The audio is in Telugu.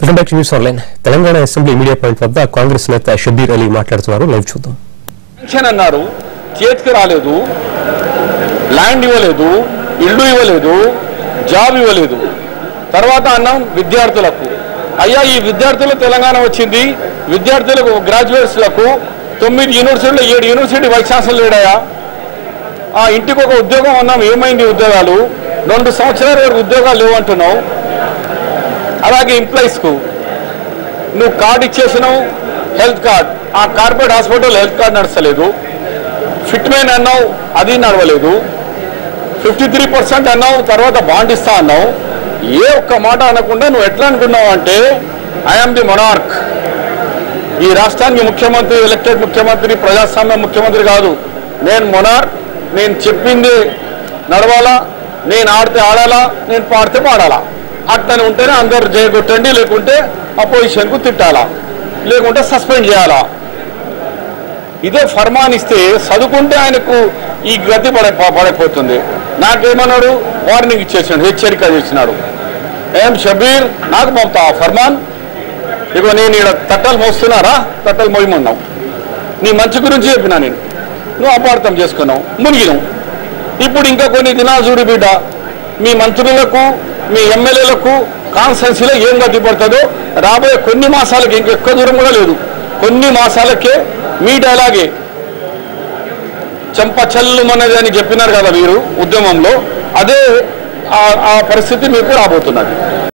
Welcome back to news online. Telangana assembly media point వద్ద కాంగ్రెస్ నేత షబ్బీర్ అలీ మాట్లాడుతున్నారు. లైవ్ చూద్దాం. పెన్షన్ అన్నారు, చేతికి రాలేదు, ల్యాండ్ ఇవ్వలేదు, ఇల్లు ఇవ్వలేదు, జాబ్ ఇవ్వలేదు. తర్వాత అన్నాం విద్యార్థులకు, అయ్యా ఈ విద్యార్థులు తెలంగాణ వచ్చింది, విద్యార్థులకు గ్రాడ్యుయేట్స్లకు 9 యూనివర్సిటీలు 7 యూనివర్సిటీ వైస్ ఛాన్సలర్ లేడాయా? ఆ ఇంటికి ఒక ఉద్యోగం అన్నాం, ఏమైంది ఉద్యోగాలు? 2 సంవత్సరాల వరకు ఉద్యోగాలు లేవంటున్నావు. అలాగే ఎంప్లాయీస్కు నువ్వు కార్డు ఇచ్చేసినావు, హెల్త్ కార్డ్, ఆ కార్పొరేట్ హాస్పిటల్ హెల్త్ కార్డ్ నడచలేదు. ఫిట్మెన్ అన్నావు, అది నడవలేదు. 53% అన్నావు, తర్వాత బాండ్ ఇస్తా అన్నావు. ఏ ఒక్క మాట అనకుండా నువ్వు ఎట్లా అనుకున్నావు అంటే ఐఎమ్ ది మొనార్క్, ఈ రాష్ట్రానికి ముఖ్యమంత్రి, ఎలక్టెడ్ ముఖ్యమంత్రి, ప్రజాస్వామ్య ముఖ్యమంత్రి కాదు, నేను మొనార్క్, నేను చెప్పింది నడవాలా, నేను ఆడితే ఆడాలా, నేను పాడితే పాడాలా. అట్లని ఉంటేనే అందరు జయగొట్టండి, లేకుంటే అపోజిషన్కు తిట్టాలా, లేకుంటే సస్పెండ్ చేయాలా. ఇదే ఫర్మాన్ ఇస్తే చదువుకుంటే ఆయనకు ఈ గతి పడకపోతుంది. నాకేమన్నాడు, వార్నింగ్ ఇచ్చేసినాడు, హెచ్చరిక చేసినాడు. ఏం షబ్బీర్, నాకు పంపుతా ఫర్మాన్? ఇగో నేను ఇక్కడ తట్టలు మోస్తున్నారా, తట్టలు మోయమన్నావు, నీ మంచి గురించి చెప్పినా నేను, నువ్వు అపార్థం చేసుకున్నావు, మునిగినావు. ఇప్పుడు ఇంకా కొన్ని దినాలు చూడు బిడ్డ, మీ మంత్రులకు, మీ ఎమ్మెల్యేలకు కాన్స్టిట్యున్సీలో ఏం గతి పడుతుందో రాబోయే కొన్ని మాసాలకి, ఇంకెక్కువ దూరం కూడా లేదు, కొన్ని మాసాలకే మీ డైలాగే చెంపచల్లుమన్నది అని చెప్పినారు కదా మీరు ఉద్యమంలో, అదే ఆ పరిస్థితి మీకు రాబోతున్నది.